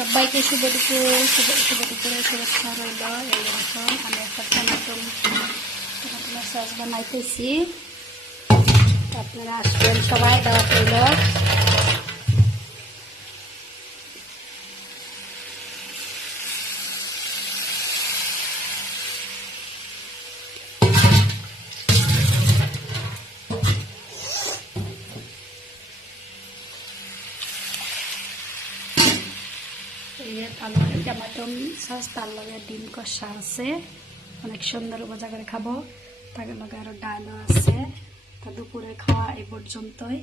সবাইকে শুভ দুপুরে শুভেচ্ছা রইল। এই দেখুন আমি একটা টমেটো সস বানাইতেছি, আপনারা আসবেন সবাই, দাওয়াত রইল। টমেটো সস তার লগে ডিম কষা আছে, অনেক সুন্দর মজা করে খাবো। তার লগে আরো ডালও আছে। তা দুপুরে খাওয়া এই পর্যন্তই।